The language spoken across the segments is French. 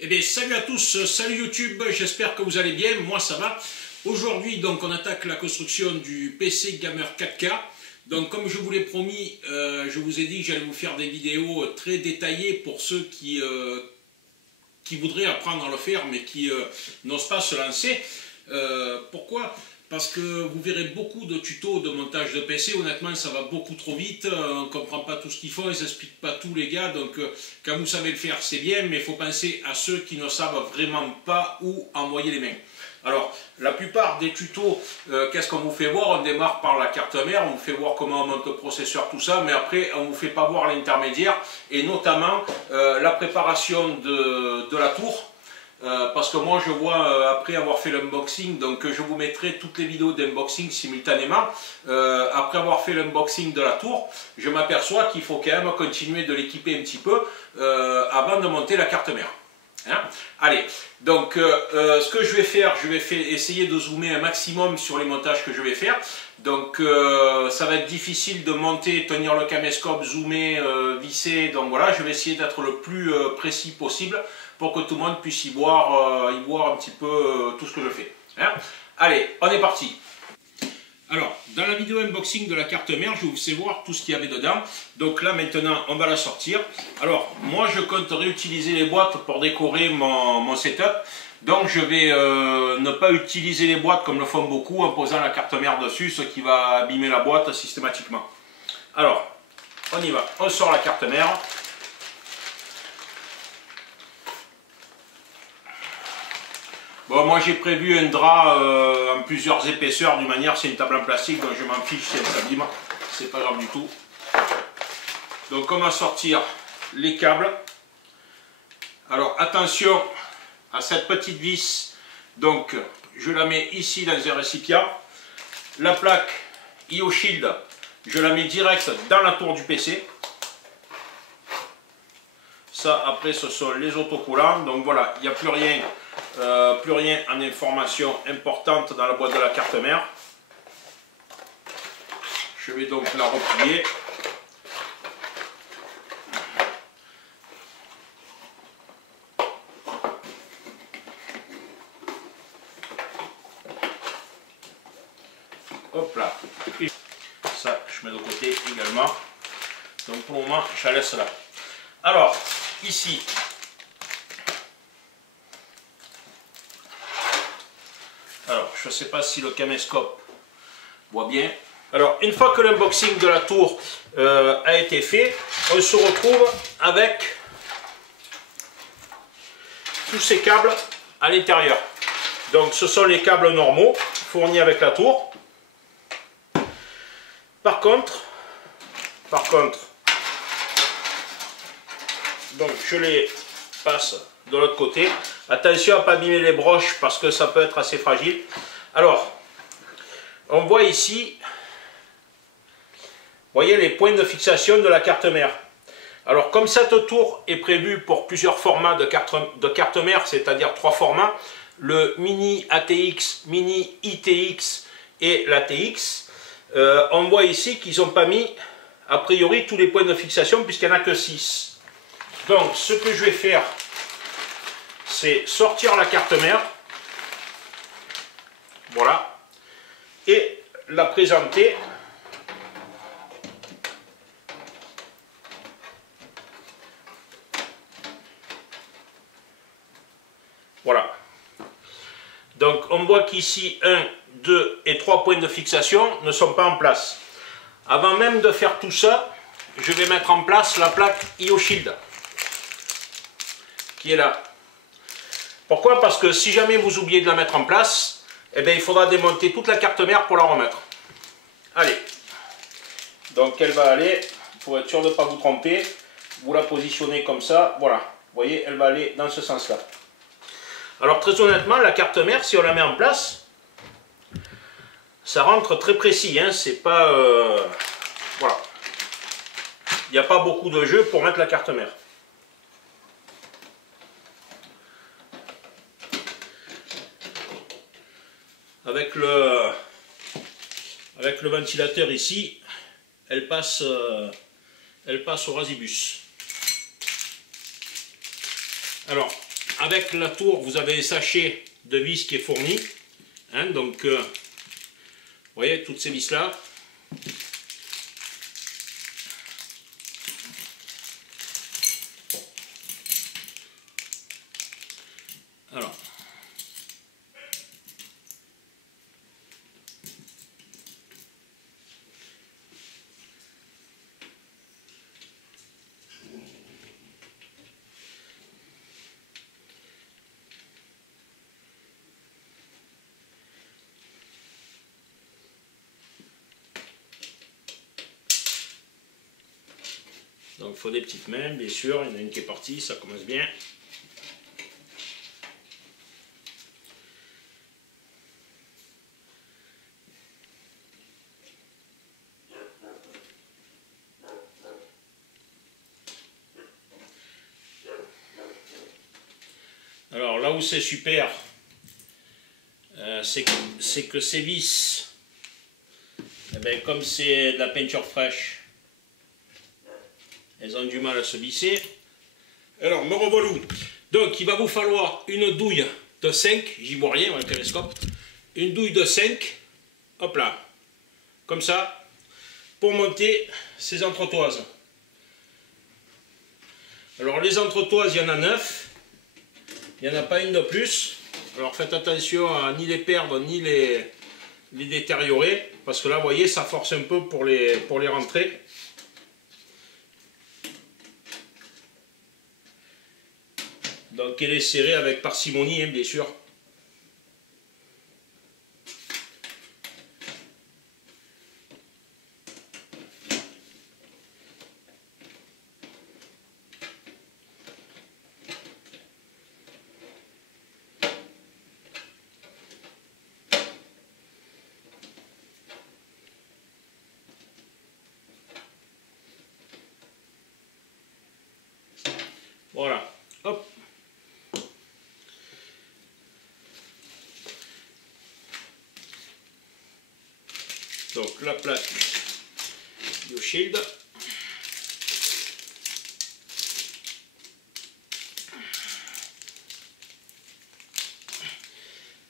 Eh bien, salut à tous, salut YouTube, j'espère que vous allez bien, moi ça va. Aujourd'hui, donc, on attaque la construction du PC Gamer 4K. Donc, comme je vous l'ai promis, je vous ai dit que j'allais vous faire des vidéos très détaillées pour ceux qui voudraient apprendre à le faire, mais qui n'osent pas se lancer. Pourquoi ? Parce que vous verrez beaucoup de tutos de montage de PC, honnêtement ça va beaucoup trop vite, on ne comprend pas tout ce qu'ils font, ils n'expliquent pas tout les gars, donc quand vous savez le faire c'est bien, mais il faut penser à ceux qui ne savent vraiment pas où envoyer les mains. Alors, la plupart des tutos, qu'est-ce qu'on vous fait voir? On démarre par la carte mère, on vous fait voir comment on monte le processeur, tout ça, mais après on ne vous fait pas voir l'intermédiaire, et notamment la préparation de la tour. Parce que moi je vois après avoir fait l'unboxing, donc je vous mettrai toutes les vidéos d'unboxing simultanément. Après avoir fait l'unboxing de la tour, je m'aperçois qu'il faut quand même continuer de l'équiper un petit peu avant de monter la carte mère. Hein? Allez, donc ce que je vais faire, essayer de zoomer un maximum sur les montages que je vais faire. Donc ça va être difficile de monter, tenir le caméscope, zoomer, visser. Donc voilà, je vais essayer d'être le plus précis possible pour que tout le monde puisse y voir un petit peu tout ce que je fais. Hein? Allez, on est parti. Alors, dans la vidéo unboxing de la carte mère, je vous fais voir tout ce qu'il y avait dedans. Donc là, maintenant, on va la sortir. Alors, moi, je compte réutiliser les boîtes pour décorer mon setup. Donc, je vais ne pas utiliser les boîtes comme le font beaucoup en posant la carte mère dessus, ce qui va abîmer la boîte systématiquement. Alors, on y va. On sort la carte mère. Bon, moi j'ai prévu un drap en plusieurs épaisseurs, d'une manière c'est une table en plastique, donc je m'en fiche si elle s'abîme, c'est pas grave du tout. Donc on va sortir les câbles. Alors attention à cette petite vis, donc je la mets ici dans un récipient. La plaque IO-Shield, je la mets direct dans la tour du PC. Ça après ce sont les autocollants, donc voilà, il n'y a plus rien en information importante dans la boîte de la carte mère. Je vais donc la replier. Hop là. Et ça, je mets de côté également. Donc pour le moment, je la laisse là. Alors, ici, je ne sais pas si le caméscope voit bien. Alors, une fois que l'unboxing de la tour a été fait, on se retrouve avec tous ces câbles à l'intérieur. Donc, ce sont les câbles normaux fournis avec la tour. Par contre, donc je les passe de l'autre côté. Attention à ne pas abîmer les broches parce que ça peut être assez fragile. Alors, on voit ici, vous voyez les points de fixation de la carte mère. Alors, comme cette tour est prévue pour plusieurs formats de carte mère, c'est-à-dire 3 formats, le mini ATX, mini ITX et l'ATX, on voit ici qu'ils n'ont pas mis, a priori, tous les points de fixation puisqu'il n'y en a que 6. Donc, ce que je vais faire, c'est sortir la carte mère, voilà, et la présenter voilà. Donc on voit qu'ici 1, 2 et 3 points de fixation ne sont pas en place. Avant même de faire tout ça, je vais mettre en place la plaque IO-Shield qui est là. Pourquoi? Parce que si jamais vous oubliez de la mettre en place, eh bien, il faudra démonter toute la carte mère pour la remettre. Allez, donc elle va aller, pour être sûr de ne pas vous tromper, vous la positionnez comme ça, voilà, vous voyez, elle va aller dans ce sens-là. Alors très honnêtement, la carte mère, si on la met en place, ça rentre très précis, hein, c'est pas... voilà. Il n'y a pas beaucoup de jeu pour mettre la carte mère. Avec le ventilateur ici, elle passe au rasibus. Alors, avec la tour, vous avez un sachet de vis qui est fourni. Hein, donc, vous voyez, toutes ces vis-là. Alors. Donc il faut des petites mains, bien sûr, il y en a une qui est partie, ça commence bien. Alors là où c'est super, c'est que ces vis, eh bien, comme c'est de la peinture fraîche, elles ont du mal à se visser. Alors, me revoilà. Donc, il va vous falloir une douille de 5, j'y vois rien avec le télescope, une douille de 5, hop là, comme ça, pour monter ces entretoises. Alors, les entretoises, il y en a 9, il n'y en a pas une de plus. Alors, faites attention à ni les perdre, ni les détériorer, parce que là, vous voyez, ça force un peu pour les rentrer. Donc elle est serrée avec parcimonie, hein, bien sûr. Voilà, hop. Donc la plaque BioShield.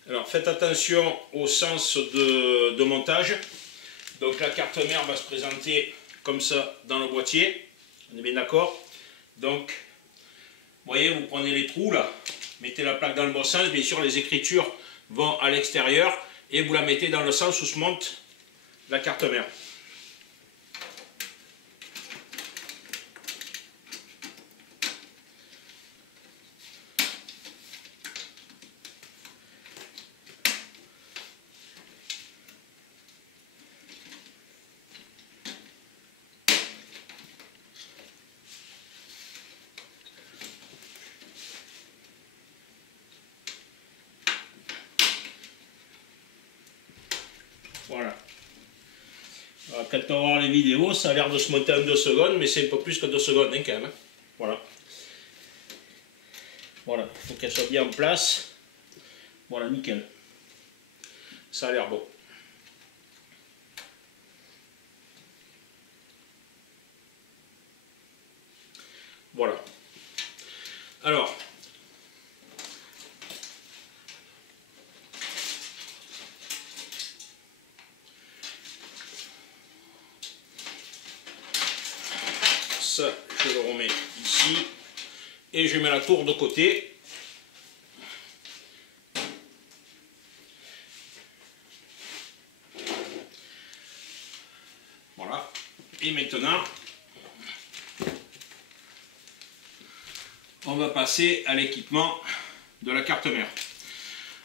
Alors faites attention au sens de montage. Donc la carte mère va se présenter comme ça dans le boîtier. On est bien d'accord. Donc, vous voyez, vous prenez les trous là, mettez la plaque dans le bon sens. Bien sûr, les écritures vont à l'extérieur et vous la mettez dans le sens où se monte la carte mère. Voilà. Alors, quand on va voir les vidéos, ça a l'air de se monter en 2 secondes, mais c'est un peu plus que 2 secondes hein, quand même. Voilà. Voilà, il faut qu'elle soit bien en place. Voilà, nickel. Ça a l'air beau. Voilà. Alors, ça, je le remets ici et je mets la tour de côté. Voilà. Et maintenant, on va passer à l'équipement de la carte mère.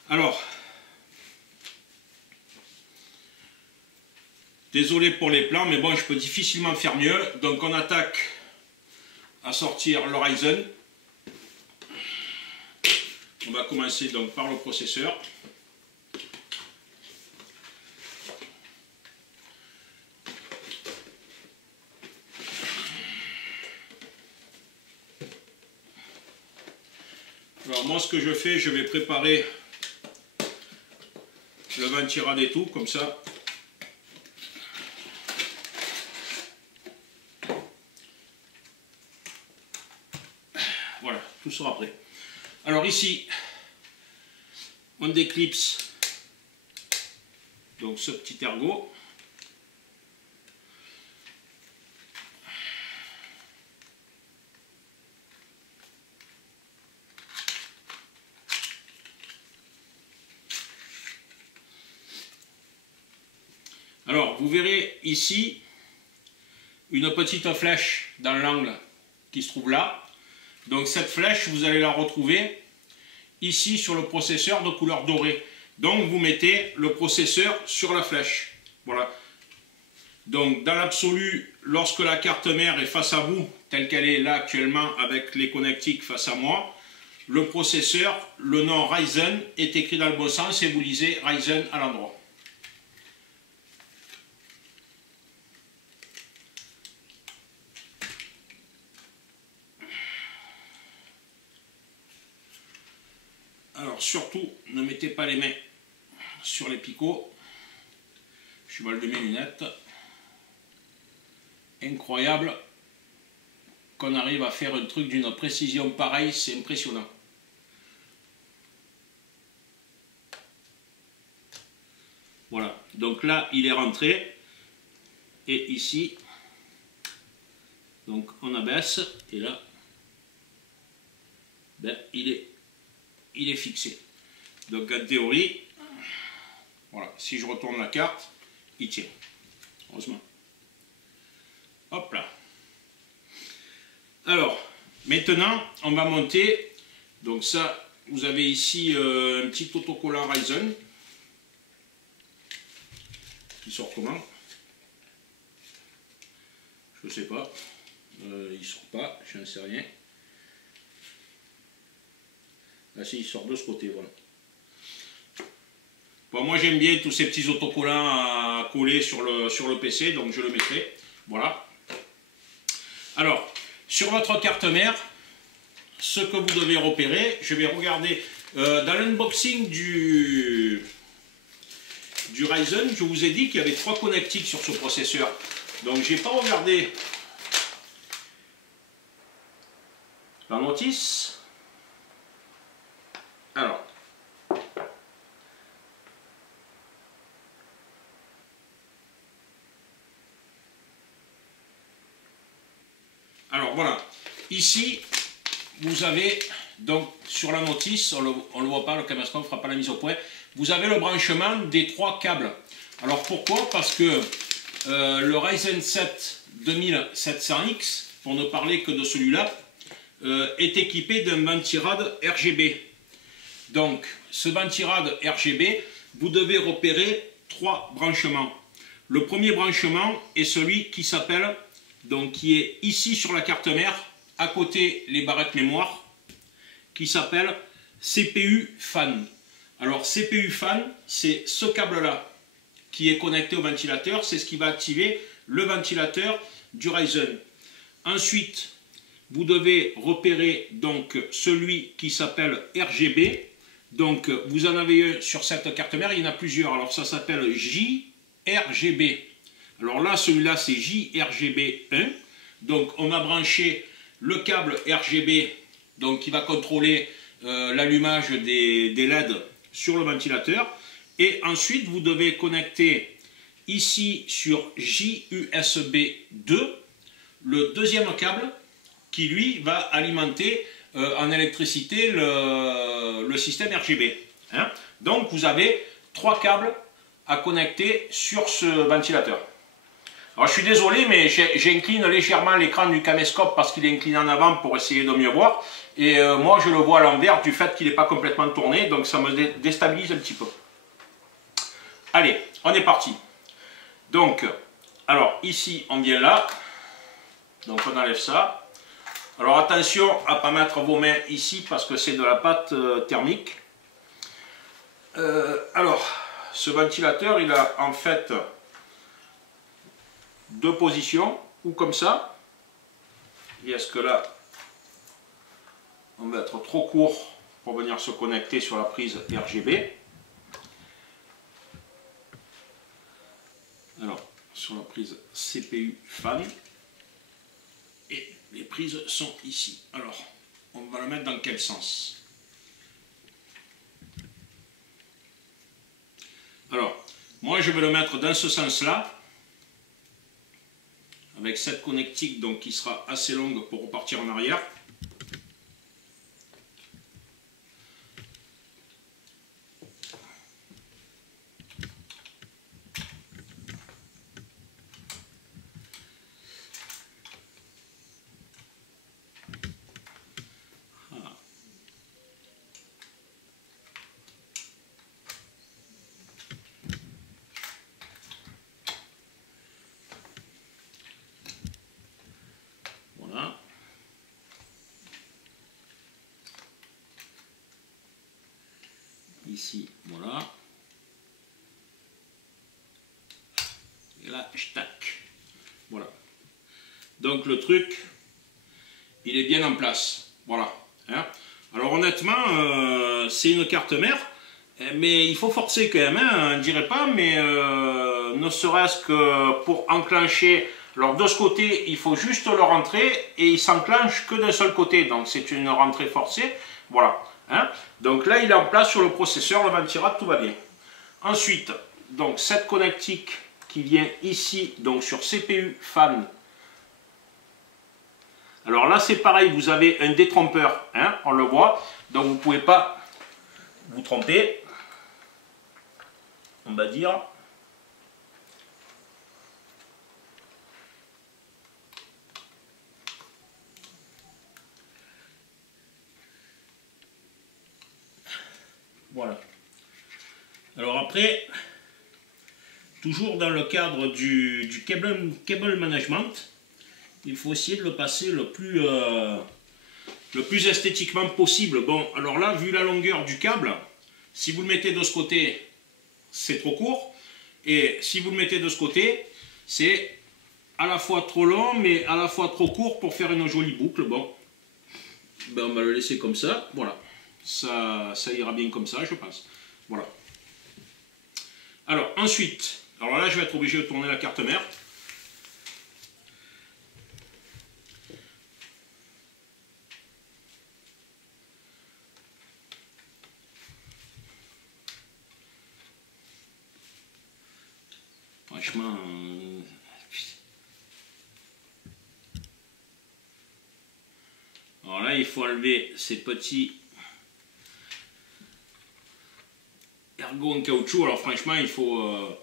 Alors, désolé pour les plans, mais bon, je peux difficilement faire mieux. Donc on attaque à sortir l'Horizon. On va commencer donc par le processeur. Alors moi ce que je fais, je vais préparer le ventirad et tout, comme ça. Voilà, tout sera prêt. Alors ici, on déclipse donc ce petit ergot. Alors, vous verrez ici une petite flèche dans l'angle qui se trouve là. Donc cette flèche, vous allez la retrouver ici sur le processeur de couleur dorée. Donc vous mettez le processeur sur la flèche. Voilà. Donc dans l'absolu, lorsque la carte mère est face à vous, telle qu'elle est là actuellement avec les connectiques face à moi, le processeur, le nom Ryzen est écrit dans le bon sens et vous lisez Ryzen à l'endroit. Alors surtout, ne mettez pas les mains sur les picots. Je suis mal de mes lunettes. Incroyable qu'on arrive à faire un truc d'une précision pareille, c'est impressionnant. Voilà, donc là il est rentré. Et ici, donc on abaisse et là, ben, il est fixé. Donc en théorie, voilà, si je retourne la carte, il tient. Heureusement. Hop là. Alors, maintenant, on va monter. Donc ça, vous avez ici un petit autocollant Ryzen. Il sort comment? Je ne sais pas. Il sort pas, je n'en sais rien. Là, si, il sort de ce côté, voilà. Bon, moi j'aime bien tous ces petits autocollants à coller sur le PC, donc je le mettrai. Voilà. Alors, sur votre carte mère, ce que vous devez repérer, je vais regarder dans l'unboxing du Ryzen, je vous ai dit qu'il y avait 3 connectiques sur ce processeur. Donc j'ai pas regardé la notice. Alors voilà, ici vous avez donc sur la notice, on ne le voit pas, le caméscope ne fera pas la mise au point, vous avez le branchement des 3 câbles. Alors pourquoi? Parce que le Ryzen 7 2700X, pour ne parler que de celui-là, est équipé d'un bantirad RGB. Donc ce bantirad RGB, vous devez repérer 3 branchements. Le premier branchement est celui qui s'appelle, donc qui est ici sur la carte mère, à côté les barrettes mémoire, qui s'appelle CPU fan. Alors CPU fan, c'est ce câble-là qui est connecté au ventilateur, c'est ce qui va activer le ventilateur du Ryzen. Ensuite, vous devez repérer donc celui qui s'appelle RGB. Donc vous en avez un sur cette carte mère, il y en a plusieurs. Alors ça s'appelle JRGB. Alors là, celui-là, c'est JRGB1. Donc on a branché le câble RGB, donc qui va contrôler l'allumage des LED sur le ventilateur. Et ensuite, vous devez connecter ici sur JUSB2 le deuxième câble qui, lui, va alimenter en électricité le système RGB. Hein. Donc vous avez 3 câbles à connecter sur ce ventilateur. Alors je suis désolé, mais j'incline légèrement l'écran du caméscope parce qu'il est incliné en avant pour essayer de mieux voir. Et moi je le vois à l'envers du fait qu'il n'est pas complètement tourné, donc ça me déstabilise un petit peu. Allez, on est parti. Donc, alors ici on vient là, donc on enlève ça. Alors attention à ne pas mettre vos mains ici parce que c'est de la pâte thermique. Alors, ce ventilateur il a en fait 2 positions, ou comme ça, et est-ce que là on va être trop court pour venir se connecter sur la prise RGB. Alors sur la prise CPU fan, et les prises sont ici. Alors on va le mettre dans quel sens? Moi, je vais le mettre dans ce sens-là, avec cette connectique donc, qui sera assez longue pour repartir en arrière. Voilà. Ici, voilà. Et là, je tac. Voilà. Donc le truc, il est bien en place. Voilà. Hein. Alors honnêtement, c'est une carte mère, mais il faut forcer quand même, hein, on ne dirait pas, mais ne serait-ce que pour enclencher. Alors de ce côté, il faut juste le rentrer et il s'enclenche que d'un seul côté. Donc c'est une rentrée forcée. Voilà. Hein. Donc là, il est en place sur le processeur, le ventirad, tout va bien. Ensuite, donc cette connectique qui vient ici, donc sur CPU fan. Alors là, c'est pareil, vous avez un détrompeur, hein, on le voit, donc vous ne pouvez pas vous tromper, on va dire. Voilà. Alors après, toujours dans le cadre du cable management, il faut essayer de le passer le plus esthétiquement possible. Bon, alors là, vu la longueur du câble, si vous le mettez de ce côté, c'est trop court. Et si vous le mettez de ce côté, c'est à la fois trop long, mais à la fois trop court pour faire une jolie boucle. Bon, ben, on va le laisser comme ça. Voilà, ça ira bien comme ça, je pense. Voilà. Alors, ensuite, alors là, je vais être obligé de tourner la carte mère. Franchement, alors là, il faut enlever ces petits ergots en caoutchouc. Alors franchement, il faut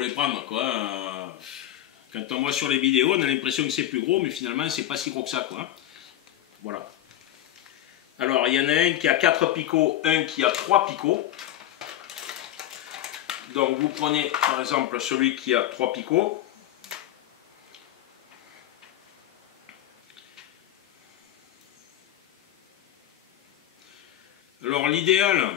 les prendre, quoi. Quand on voit sur les vidéos, on a l'impression que c'est plus gros, mais finalement, c'est pas si gros que ça, quoi. Voilà. Alors, il y en a un qui a 4 picots, un qui a 3 picots. Donc, vous prenez, par exemple, celui qui a 3 picots. Alors, l'idéal,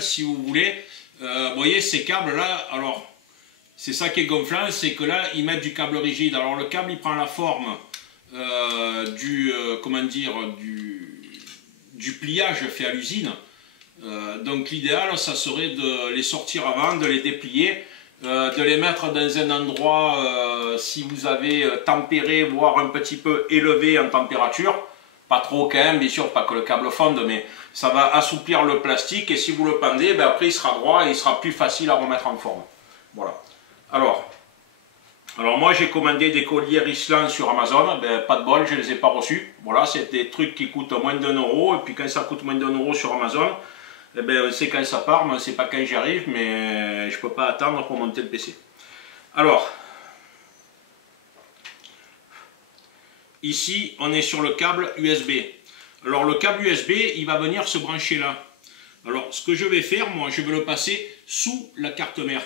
si vous voulez, vous voyez ces câbles-là, alors, c'est ça qui est gonflant, c'est que là, ils mettent du câble rigide. Alors, le câble, il prend la forme comment dire, du pliage fait à l'usine. Donc l'idéal, ça serait de les sortir avant, de les déplier, de les mettre dans un endroit, si vous avez tempéré, voire un petit peu élevé en température, pas trop quand même, bien sûr, pas que le câble fonde, mais ça va assouplir le plastique, et si vous le pendez, ben après il sera droit et il sera plus facile à remettre en forme. Voilà. Alors moi j'ai commandé des colliers Rislan sur Amazon, ben, pas de bol, je ne les ai pas reçus. Voilà, c'est des trucs qui coûtent moins d'1 euro, et puis quand ça coûte moins d'1 euro sur Amazon, eh ben, on sait quand ça part, mais on ne sait pas quand j'y arrive, mais je ne peux pas attendre pour monter le PC. Alors, ici on est sur le câble USB. Alors le câble USB, il va venir se brancher là. Alors ce que je vais faire, moi, je vais le passer sous la carte mère.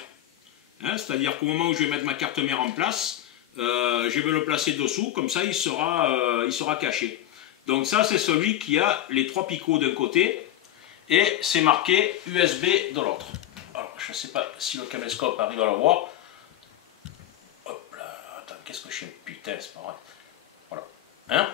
Hein, c'est-à-dire qu'au moment où je vais mettre ma carte mère en place, je vais le placer dessous, comme ça il sera caché. Donc ça c'est celui qui a les 3 picots d'un côté et c'est marqué USB de l'autre. Alors je ne sais pas si le caméscope arrive à le voir. Hop là, attends, qu'est-ce que je fais? Putain, c'est pas vrai. Voilà. Hein?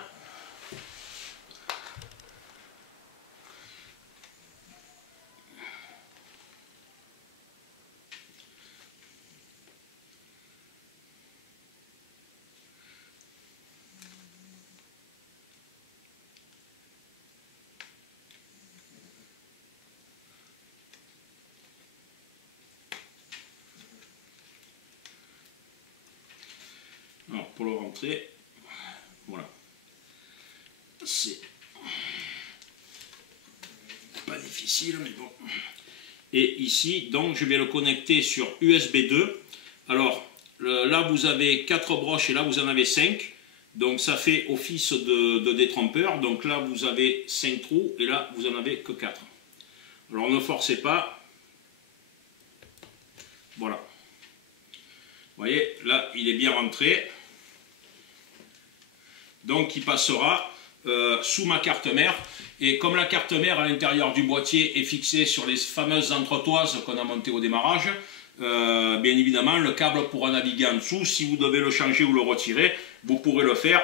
montrer. Voilà. C'est pas difficile, mais bon. Et ici, donc, je vais le connecter sur USB 2. Alors, là, vous avez 4 broches et là, vous en avez 5. Donc, ça fait office de détrompeur. Donc là, vous avez 5 trous et là, vous en avez que 4. Alors, ne forcez pas. Voilà. Vous voyez, là, il est bien rentré. Donc, il passera sous ma carte mère. Et comme la carte mère à l'intérieur du boîtier est fixée sur les fameuses entretoises qu'on a montées au démarrage, bien évidemment, le câble pourra naviguer en dessous. Si vous devez le changer ou le retirer, vous pourrez le faire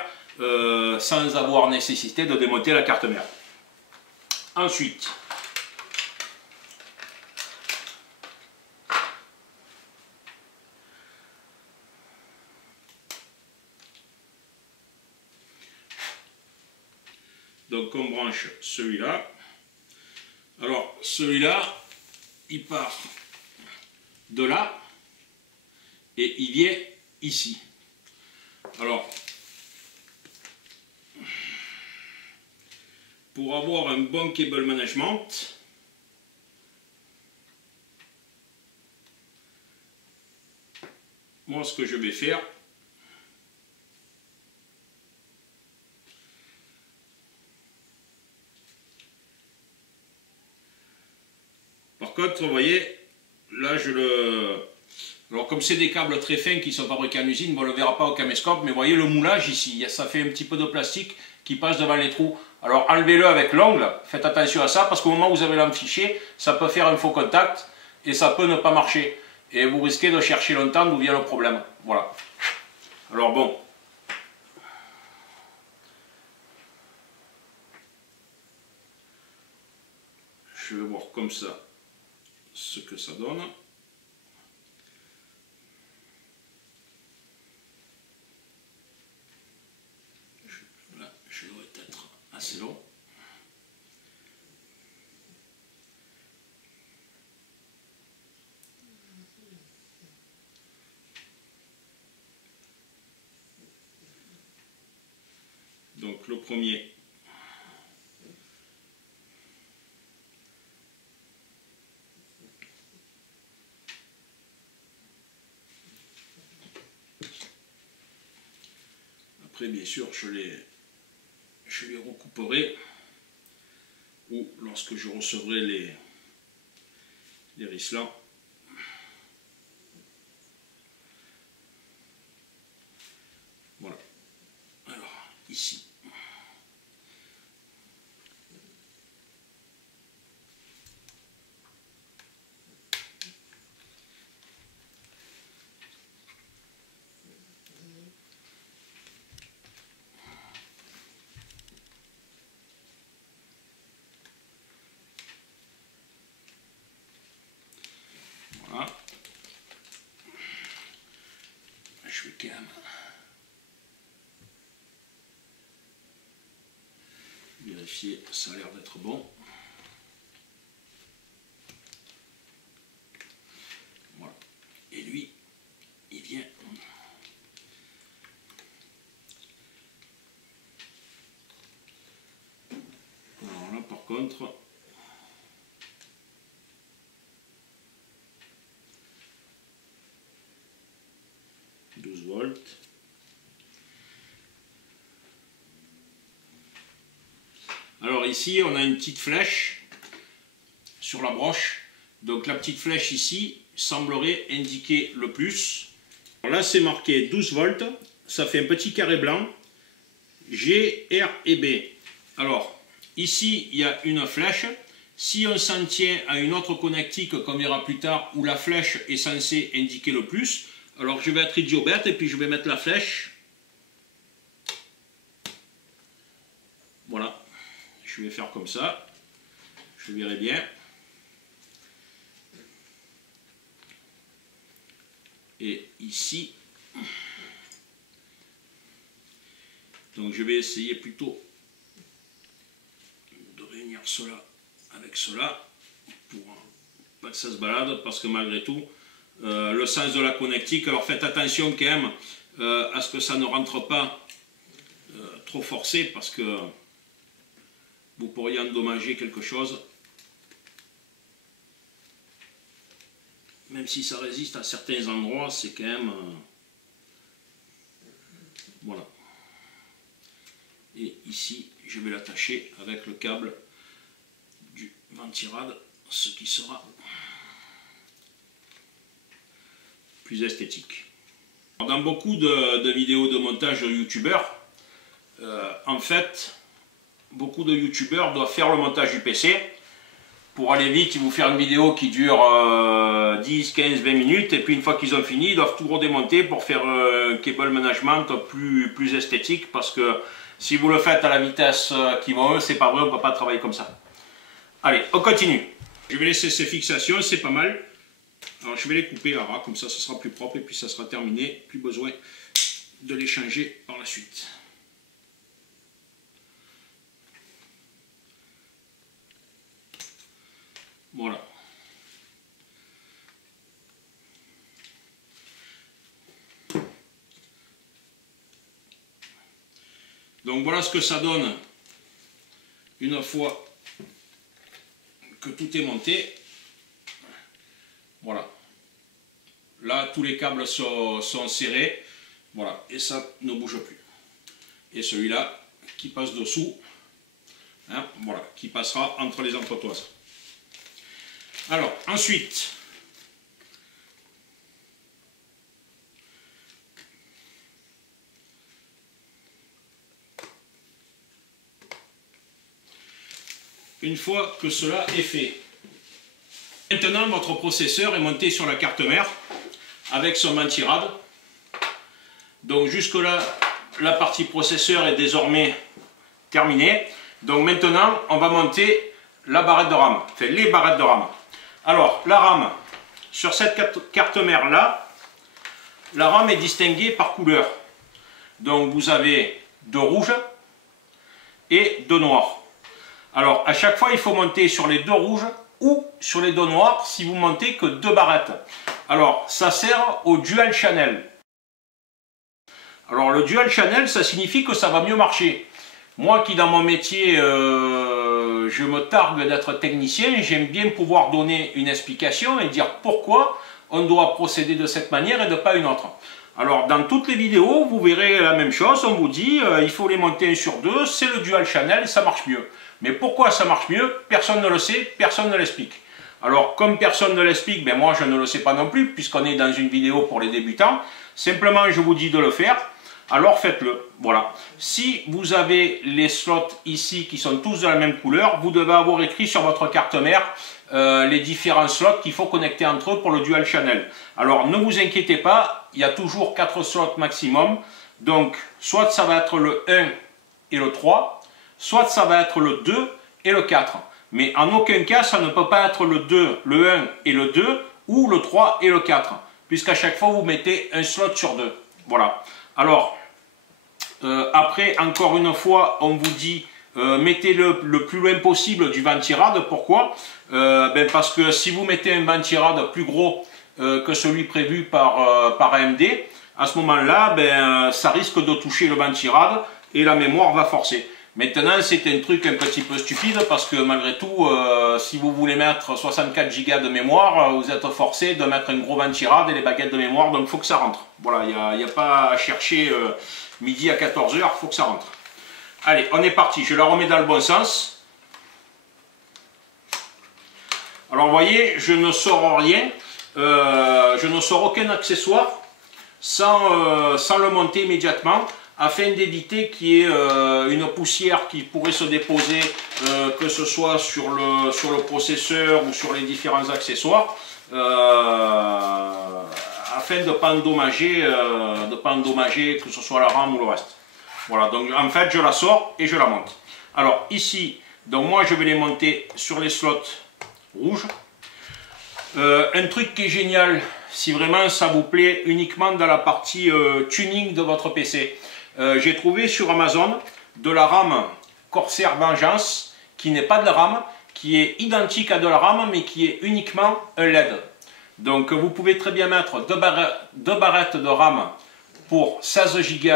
sans avoir nécessité de démonter la carte mère. Ensuite, donc on branche celui-là. Alors celui-là, il part de là et il vient ici. Alors, pour avoir un bon cable management, moi ce que je vais faire, par contre, vous voyez, là je le... Alors comme c'est des câbles très fins qui sont fabriqués en usine, on ne le verra pas au caméscope, mais vous voyez le moulage ici, ça fait un petit peu de plastique qui passe devant les trous. Alors enlevez-le avec l'ongle, faites attention à ça, parce qu'au moment où vous avez l'enfiché, ça peut faire un faux contact et ça peut ne pas marcher. Et vous risquez de chercher longtemps d'où vient le problème. Voilà. Alors bon. Je vais voir comme ça ce que ça donne. Là, je dois être assez long. Donc le premier, après bien sûr je les recouperai, ou lorsque je recevrai les risselants. Voilà. Alors ici. Voilà. Je vais quand même vérifier, ça a l'air d'être bon. Voilà. Et lui, il vient. Alors là, par contre, volts. Alors ici on a une petite flèche sur la broche, donc la petite flèche ici semblerait indiquer le plus. Alors là c'est marqué 12 volts, ça fait un petit carré blanc, G, R et B. Alors ici il y a une flèche, si on s'en tient à une autre connectique comme il y aura plus tard où la flèche est censée indiquer le plus, alors je vais être idiot bête et puis je vais mettre la flèche, voilà. Je vais faire comme ça, je verrai bien. Et ici, donc je vais essayer plutôt de réunir cela avec cela pour pas que ça se balade, parce que malgré tout, le sens de la connectique, alors faites attention quand même, à ce que ça ne rentre pas trop forcé, parce que vous pourriez endommager quelque chose. Même si ça résiste à certains endroits, c'est quand même... voilà. Et ici, je vais l'attacher avec le câble du ventirad, ce qui sera plus esthétique. Dans beaucoup de vidéos de montage de youtubeurs, en fait, beaucoup de youtubeurs doivent faire le montage du PC. Pour aller vite, ils vous faire une vidéo qui dure 10, 15, 20 minutes, et puis une fois qu'ils ont fini, ils doivent tout redémonter pour faire un cable management plus esthétique, parce que si vous le faites à la vitesse qu'ils vont eux, c'est pas vrai, on ne peut pas travailler comme ça. Allez, on continue. Je vais laisser ces fixations, c'est pas mal. Alors je vais les couper à ras, comme ça ce sera plus propre, et puis ça sera terminé, plus besoin de les changer par la suite. Voilà. Donc voilà ce que ça donne une fois que tout est monté. Voilà. Là, tous les câbles sont serrés. Voilà. Et ça ne bouge plus. Et celui-là qui passe dessous, hein, voilà, qui passera entre les entretoises. Alors, ensuite, une fois que cela est fait, maintenant votre processeur est monté sur la carte mère avec son ventirad. Donc jusque là, la partie processeur est désormais terminée. Donc maintenant, on va monter la barrette de RAM, enfin les barrettes de RAM. Alors, la RAM, sur cette carte mère là, la RAM est distinguée par couleur. Donc vous avez deux rouges et deux noirs. Alors à chaque fois il faut monter sur les deux rouges ou sur les deux noirs si vous montez que deux barrettes. Alors ça sert au dual channel. Alors le dual channel, ça signifie que ça va mieux marcher. Moi qui dans mon métier je me targue d'être technicien, j'aime bien pouvoir donner une explication et dire pourquoi on doit procéder de cette manière et de pas une autre. Alors dans toutes les vidéos vous verrez la même chose, on vous dit il faut les monter un sur deux, c'est le dual channel, ça marche mieux. Mais pourquoi ça marche mieux? Personne ne le sait, personne ne l'explique. Alors comme personne ne l'explique, ben moi je ne le sais pas non plus, puisqu'on est dans une vidéo pour les débutants. Simplement je vous dis de le faire, alors faites-le. Voilà. Si vous avez les slots ici qui sont tous de la même couleur, vous devez avoir écrit sur votre carte mère les différents slots qu'il faut connecter entre eux pour le dual channel. Alors ne vous inquiétez pas, il y a toujours 4 slots maximum. Donc soit ça va être le 1 et le 3, soit ça va être le 2 et le 4. Mais en aucun cas, ça ne peut pas être le 2, le 1 et le 2, ou le 3 et le 4. Puisqu'à chaque fois, vous mettez un slot sur 2. Voilà. Alors, après, encore une fois, on vous dit, mettez-le le plus loin possible du ventirad. Pourquoi? Parce que si vous mettez un ventirad plus gros que celui prévu par AMD, à ce moment-là, ça risque de toucher le ventirad et la mémoire va forcer. Maintenant, c'est un truc un petit peu stupide parce que malgré tout, si vous voulez mettre 64 Go de mémoire, vous êtes forcé de mettre un gros ventirad et les baguettes de mémoire, donc il faut que ça rentre. Voilà, il n'y a pas à chercher midi à 14 h, il faut que ça rentre. Allez, on est parti, je la remets dans le bon sens. Alors vous voyez, je ne sors rien, je ne sors aucun accessoire sans le monter immédiatement, afin d'éviter qu'il y ait une poussière qui pourrait se déposer, que ce soit sur le processeur ou sur les différents accessoires, afin de ne pas endommager, que ce soit la RAM ou le reste. Voilà, donc en fait je la sors et je la monte. Alors ici, donc moi je vais les monter sur les slots rouges. Un truc qui est génial, si vraiment ça vous plaît, uniquement dans la partie tuning de votre PC. J'ai trouvé sur Amazon de la RAM Corsair Vengeance qui n'est pas de la RAM, qui est identique à de la RAM mais qui est uniquement un LED. Donc vous pouvez très bien mettre deux barrettes de RAM pour 16 Go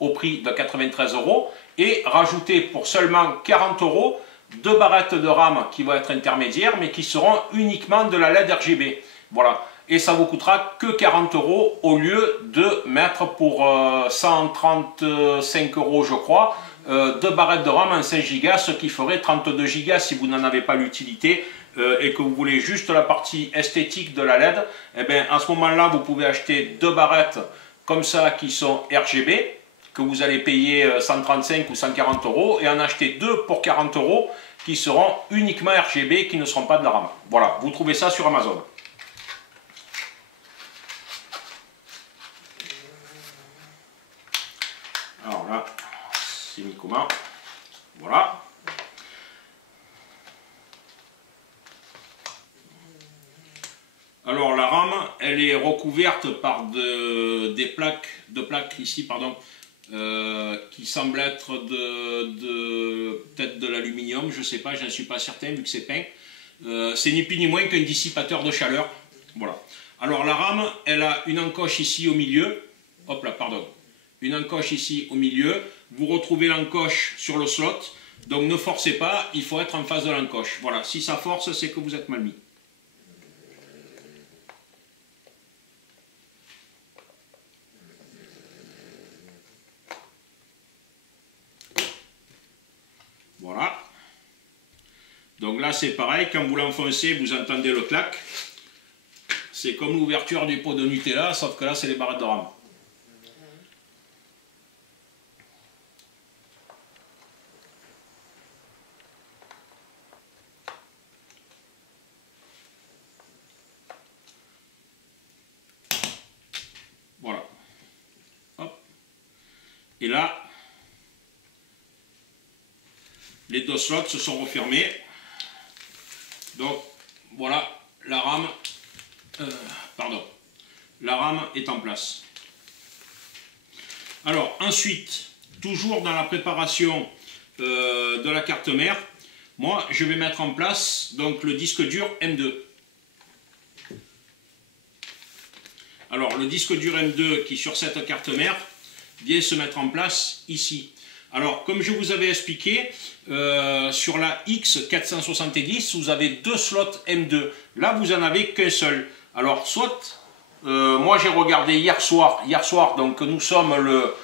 au prix de 93 € et rajouter pour seulement 40 € 2 barrettes de RAM qui vont être intermédiaires mais qui seront uniquement de la LED RGB. Voilà. Et ça vous coûtera que 40 € au lieu de mettre pour 135 € je crois, 2 barrettes de RAM en 5 Go, ce qui ferait 32 Go si vous n'en avez pas l'utilité et que vous voulez juste la partie esthétique de la LED. Et bien à ce moment-là, vous pouvez acheter 2 barrettes comme ça qui sont RGB, que vous allez payer 135 ou 140 € et en acheter 2 pour 40 € qui seront uniquement RGB, qui ne seront pas de la RAM. Voilà, vous trouvez ça sur Amazon. Alors là, c'est mis comment? Voilà. Alors la RAM, elle est recouverte par des plaques, ici, pardon, qui semblent être peut-être de l'aluminium, je ne sais pas, je ne suis pas certain vu que c'est peint. C'est ni plus ni moins qu'un dissipateur de chaleur. Voilà. Alors la RAM, elle a une encoche ici au milieu. Hop là, pardon. Une encoche ici au milieu. Vous retrouvez l'encoche sur le slot. Donc ne forcez pas, il faut être en face de l'encoche. Voilà, si ça force, c'est que vous êtes mal mis. Voilà. Donc là c'est pareil, quand vous l'enfoncez, vous entendez le clac. C'est comme l'ouverture du pot de Nutella, sauf que là c'est les barrettes de RAM. Voilà. Hop. Et là, les deux slots se sont refermés. Donc voilà, la RAM, la RAM est en place. Alors ensuite, toujours dans la préparation de la carte mère, moi je vais mettre en place donc le disque dur M2. Alors le disque dur M2 qui sur cette carte mère vient se mettre en place ici. Alors, comme je vous avais expliqué, sur la X470, vous avez 2 slots M2. Là, vous n'en avez qu'un seul. Alors, soit, moi j'ai regardé hier soir, donc nous sommes le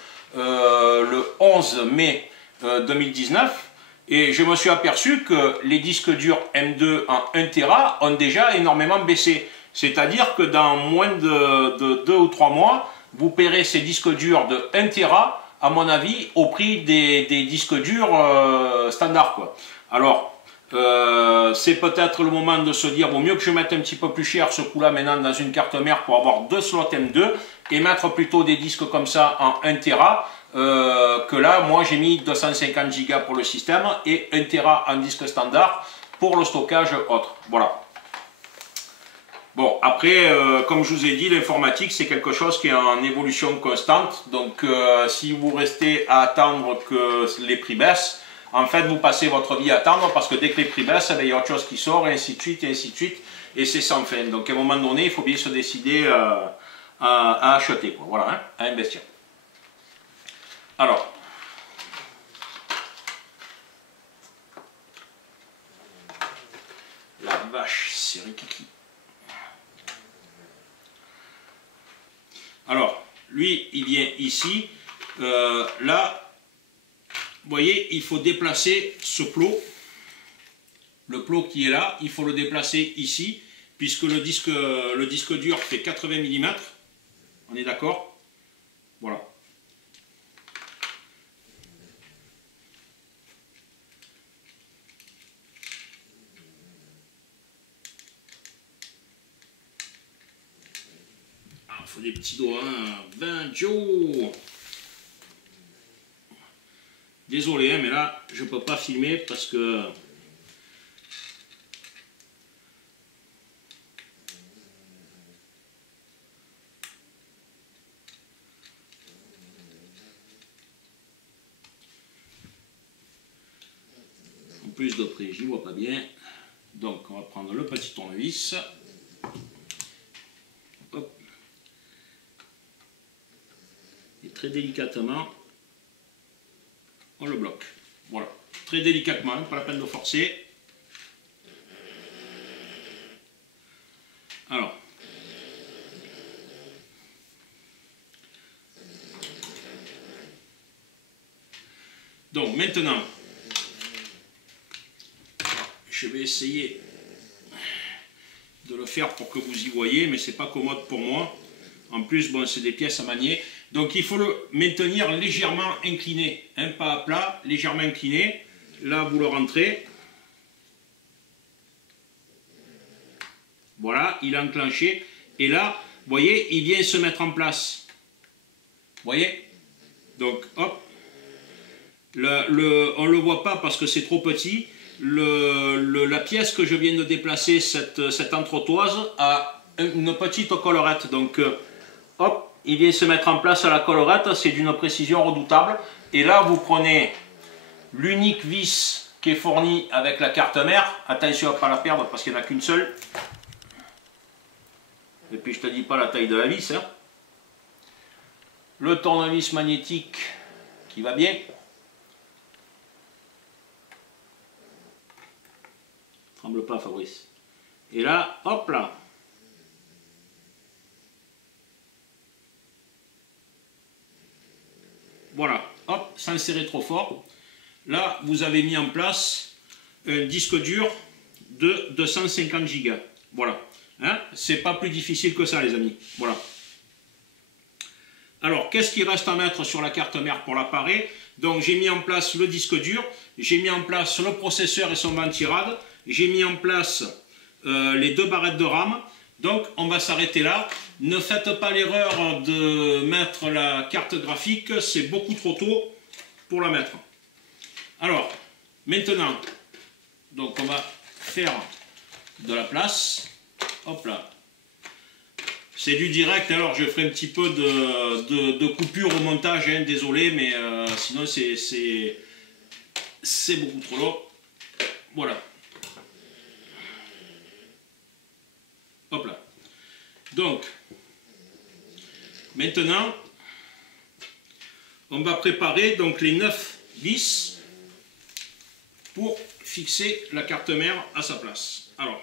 11 mai 2019, et je me suis aperçu que les disques durs M2 en 1 Tera ont déjà énormément baissé. C'est-à-dire que dans moins de 2 ou 3 mois, vous paierez ces disques durs de 1 Tera à mon avis, au prix des disques durs standards, quoi. Alors, c'est peut-être le moment de se dire, vaut mieux que je mette un petit peu plus cher ce coup-là maintenant dans une carte mère pour avoir 2 slots M2 et mettre plutôt des disques comme ça en 1 Tera, que là, moi j'ai mis 250 Go pour le système et 1 Tera en disque standard pour le stockage autre. Voilà. Bon, après, comme je vous ai dit, l'informatique, c'est quelque chose qui est en évolution constante. Donc, si vous restez à attendre que les prix baissent, en fait, vous passez votre vie à attendre parce que dès que les prix baissent, il y a autre chose qui sort, et ainsi de suite, et ainsi de suite. Et c'est sans fin. Donc, à un moment donné, il faut bien se décider à acheter, quoi. Voilà, hein, à investir. Alors, la vache, c'est rikiki. Alors, lui, il vient ici. Là, vous voyez, il faut déplacer ce plot. Le plot qui est là, il faut le déplacer ici, puisque le disque dur fait 80 mm. On est d'accord? Voilà. Il faut des petits doigts, hein. 20 Joe. Désolé, hein, mais là, je ne peux pas filmer parce que... En plus de près, j'y vois pas bien. Donc, on va prendre le petit tournevis. Hop. très délicatement, on le bloque. Voilà, très délicatement, pas la peine de forcer. Alors, donc maintenant, je vais essayer de le faire pour que vous y voyez, mais c'est pas commode pour moi. En plus, bon, c'est des pièces à manier. Donc il faut le maintenir légèrement incliné, hein, pas à plat, légèrement incliné. Là, vous le rentrez. Voilà, il est enclenché. Et là, vous voyez, il vient se mettre en place. Vous voyez? Donc, hop. On ne le voit pas parce que c'est trop petit. La pièce que je viens de déplacer, cette entretoise, a une petite collerette. Donc, hop, il vient se mettre en place à la collerette. C'est d'une précision redoutable. Et là, vous prenez l'unique vis qui est fournie avec la carte mère. Attention à ne pas la perdre parce qu'il n'y en a qu'une seule. Et puis je ne te dis pas la taille de la vis. Hein. Le tournevis magnétique qui va bien. Tremble pas, Fabrice. Et là, hop là. Voilà, hop, sans serrer trop fort. Là, vous avez mis en place un disque dur de 250 Go. Voilà. Hein? C'est pas plus difficile que ça, les amis. Voilà. Alors, qu'est-ce qu'il reste à mettre sur la carte mère pour l'appareil? Donc, j'ai mis en place le disque dur, j'ai mis en place le processeur et son ventirad, j'ai mis en place les 2 barrettes de RAM. Donc, on va s'arrêter là. Ne faites pas l'erreur de mettre la carte graphique, c'est beaucoup trop tôt pour la mettre. Alors, maintenant, donc on va faire de la place. Hop là. C'est du direct, alors je ferai un petit peu de coupure au montage, hein, désolé, mais sinon c'est beaucoup trop long. Voilà. Hop là. Donc, maintenant, on va préparer donc les 9 vis pour fixer la carte mère à sa place. Alors,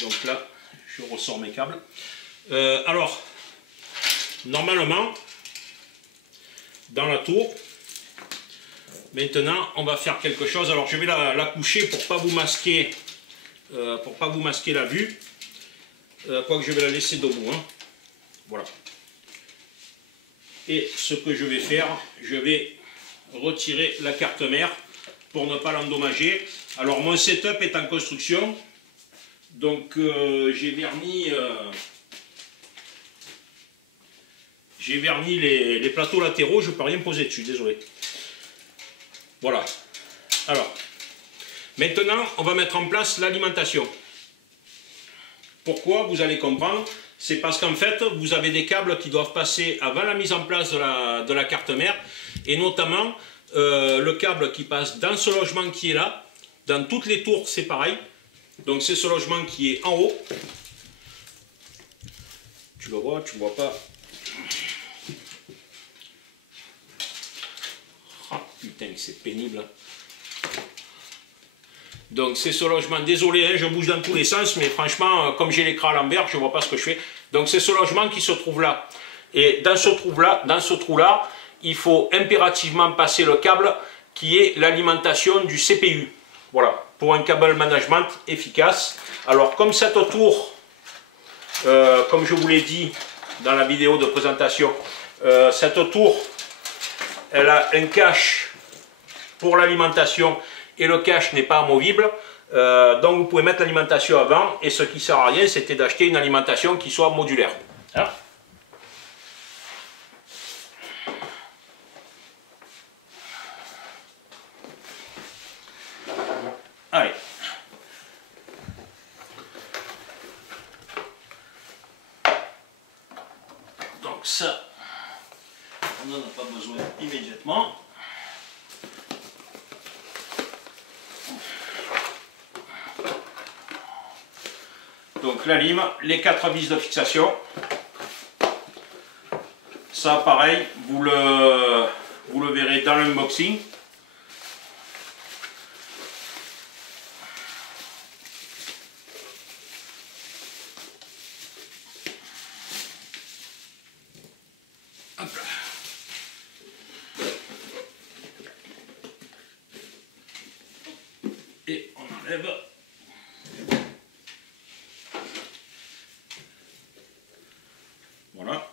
donc là, je ressors mes câbles. Alors, normalement, dans la tour, maintenant, on va faire quelque chose. Alors, je vais la coucher pour pas vous masquer, la vue. Quoique je vais la laisser debout. Hein. Voilà. Et ce que je vais faire, je vais retirer la carte mère pour ne pas l'endommager. Alors, mon setup est en construction. Donc j'ai verni les plateaux latéraux, je ne peux rien poser dessus, désolé. Voilà. Alors, maintenant on va mettre en place l'alimentation. Pourquoi? Vous allez comprendre. C'est parce qu'en fait vous avez des câbles qui doivent passer avant la mise en place de la carte mère. Et notamment le câble qui passe dans ce logement qui est là. Dans toutes les tours c'est pareil. Donc c'est ce logement qui est en haut. Tu le vois, tu ne vois pas. Ah putain, c'est pénible. Donc c'est ce logement, désolé, hein, je bouge dans tous les sens, mais franchement, comme j'ai l'écran à l'envers, je ne vois pas ce que je fais. Donc c'est ce logement qui se trouve là. Et dans ce trou-là, il faut impérativement passer le câble qui est l'alimentation du CPU. Voilà, pour un câble management efficace. Alors comme cette tour, comme je vous l'ai dit dans la vidéo de présentation, cette tour, elle a un cache pour l'alimentation et le cache n'est pas amovible. Donc vous pouvez mettre l'alimentation avant et ce qui ne sert à rien, c'était d'acheter une alimentation qui soit modulaire. Hein? Allez. Donc ça, on n'en a pas besoin immédiatement. Donc la lime, les 4 vis de fixation. Ça pareil, vous le verrez dans l'unboxing. Et on enlève. Voilà.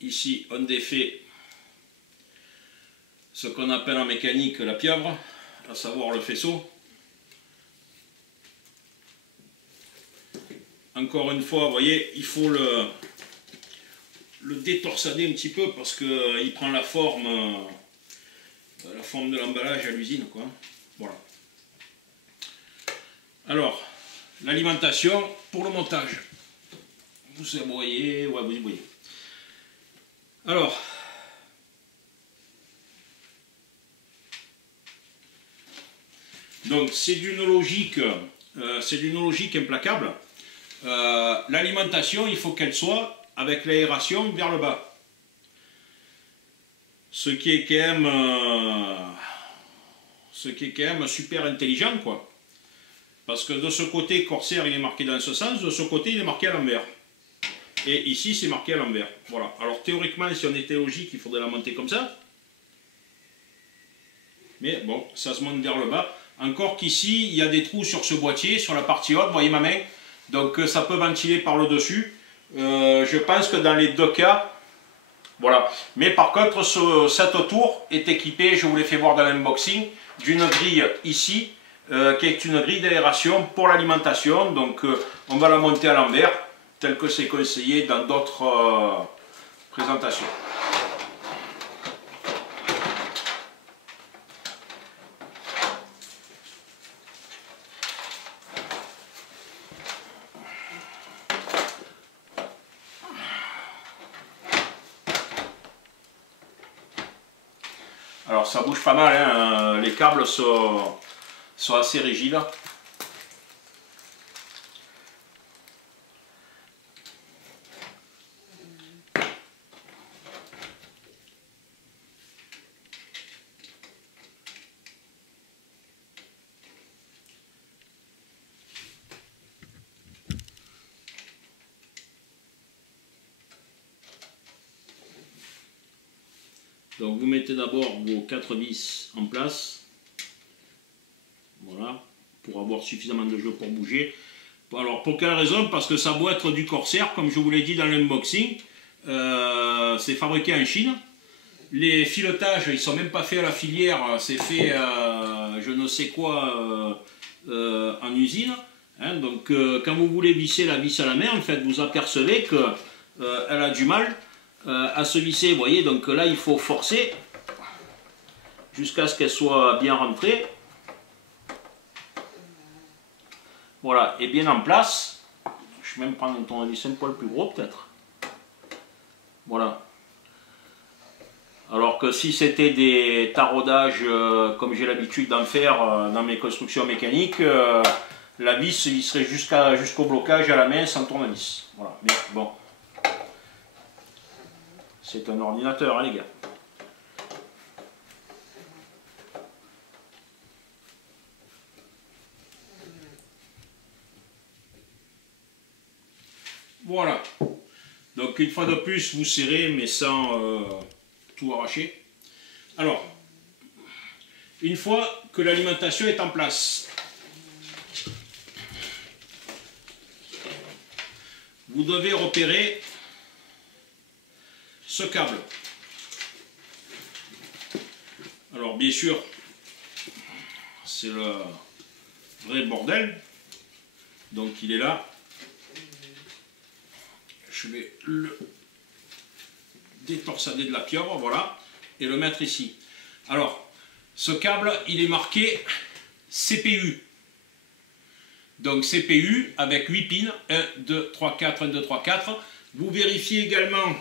Ici, on défait ce qu'on appelle en mécanique la pieuvre, à savoir le faisceau. Encore une fois, vous voyez, il faut le détorsader un petit peu parce qu'il prend la forme de l'emballage à l'usine, quoi. Voilà. Alors, l'alimentation pour le montage. Vous voyez, ouais, vous voyez. Alors, donc c'est d'une logique implacable. L'alimentation, il faut qu'elle soit avec l'aération vers le bas. Ce qui est quand même super intelligent, quoi. Parce que de ce côté, Corsair, il est marqué dans ce sens, de ce côté, il est marqué à l'envers. Et ici, c'est marqué à l'envers. Voilà. Alors théoriquement, si on était logique, il faudrait la monter comme ça. Mais bon, ça se monte vers le bas. Encore qu'ici, il y a des trous sur ce boîtier, sur la partie haute, vous voyez ma main. Donc ça peut ventiler par le dessus. Je pense que dans les deux cas, voilà. Mais par contre, cette tour est équipée, je vous l'ai fait voir dans l'unboxing, d'une grille ici, qui est une grille d'aération pour l'alimentation. Donc on va la monter à l'envers, tel que c'est conseillé dans d'autres présentations. Alors ça bouge pas mal, hein. Les câbles sont assez rigides. Donc vous mettez d'abord vos 4 vis en place, voilà, pour avoir suffisamment de jeu pour bouger. Alors pour quelle raison? Parce que ça doit être du Corsair, comme je vous l'ai dit dans l'unboxing, c'est fabriqué en Chine. Les filetages, ils ne sont même pas faits à la filière, c'est fait je ne sais quoi en usine. Hein, donc quand vous voulez visser la vis à la main, en fait, vous apercevez qu'elle a du mal à se visser, vous voyez, donc là il faut forcer jusqu'à ce qu'elle soit bien rentrée, voilà, et bien en place. Je vais même prendre un tournevis un poil plus gros peut-être, voilà, alors que si c'était des taraudages comme j'ai l'habitude d'en faire dans mes constructions mécaniques, la vis il serait jusqu'au blocage à la main sans tournevis, voilà, mais bon. C'est un ordinateur, hein, les gars. Voilà. Donc une fois de plus, vous serrez, mais sans tout arracher. Alors, une fois que l'alimentation est en place, vous devez repérer ce câble. Alors bien sûr, c'est le vrai bordel, donc il est là. Je vais le détorsader de la pieuvre, voilà, et le mettre ici. Alors, ce câble, il est marqué CPU. Donc CPU avec 8 pins, 1, 2, 3, 4, 1, 2, 3, 4. Vous vérifiez également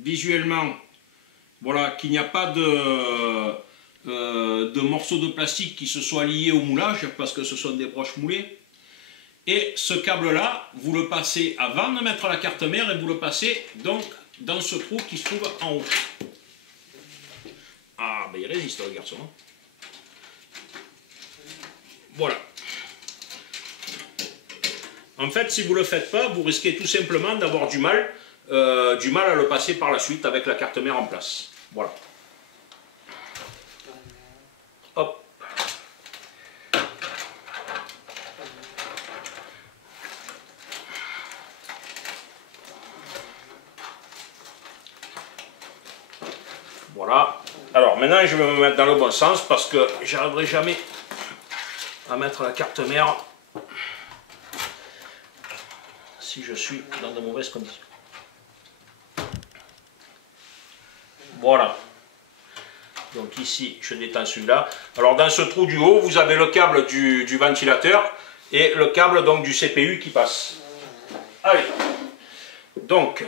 visuellement, voilà, qu'il n'y a pas de morceaux de plastique qui se soient liés au moulage, parce que ce sont des broches moulées. Et ce câble-là, vous le passez avant de mettre la carte mère et vous le passez donc dans ce trou qui se trouve en haut. Ah, ben il résiste le garçon. Voilà. En fait, si vous ne le faites pas, vous risquez tout simplement d'avoir du mal à le passer par la suite avec la carte mère en place. Voilà. Hop. Voilà. Alors maintenant, je vais me mettre dans le bon sens parce que j'arriverai jamais à mettre la carte mère si je suis dans de mauvaises conditions. Voilà. Donc ici, je détends celui-là. Alors dans ce trou du haut, vous avez le câble du ventilateur et le câble donc du CPU qui passe. Allez. Donc,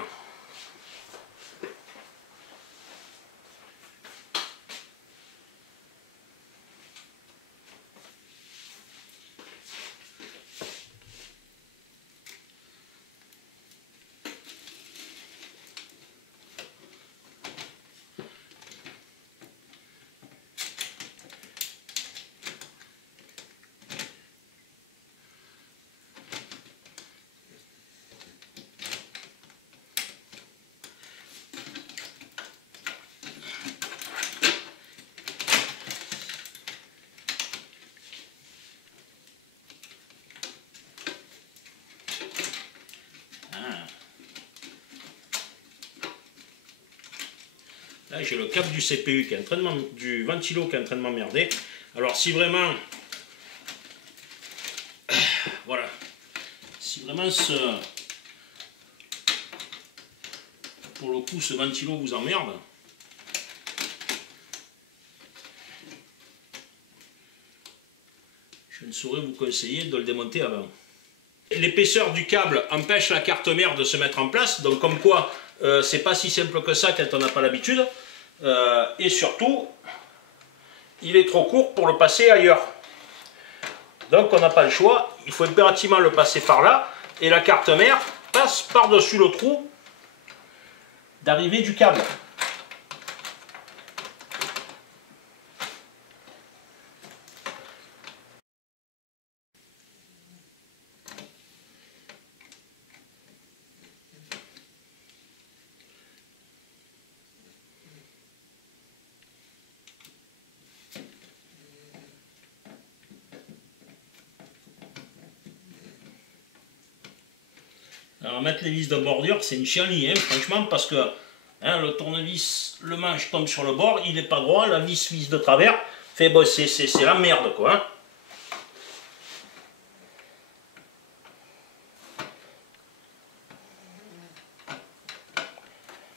là, j'ai le câble du CPU qui est en train de du ventilo qui est en train de m'emmerder. Alors si vraiment, voilà, si vraiment pour le coup ce ventilo vous emmerde, je ne saurais vous conseiller de le démonter avant. L'épaisseur du câble empêche la carte mère de se mettre en place, donc comme quoi c'est pas si simple que ça quand on n'a pas l'habitude. Et surtout, il est trop court pour le passer ailleurs. Donc on n'a pas le choix, il faut impérativement le passer par là, et la carte mère passe par-dessus le trou d'arrivée du câble. Alors mettre les vis de bordure, c'est une chienlit, hein, franchement, parce que hein, le tournevis, le manche tombe sur le bord, il n'est pas droit, la vis vise de travers, fait bon, c'est la merde quoi. Hein.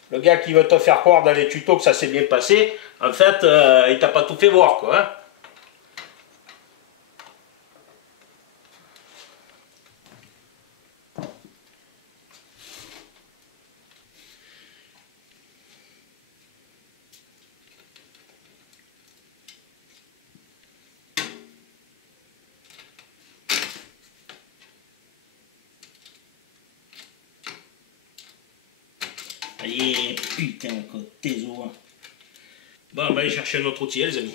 Le gars qui veut te faire croire dans les tutos que ça s'est bien passé, en fait, il t'a pas tout fait voir quoi. Hein. Allez, putain, tes os. Bon, on va aller chercher un autre outil, les amis.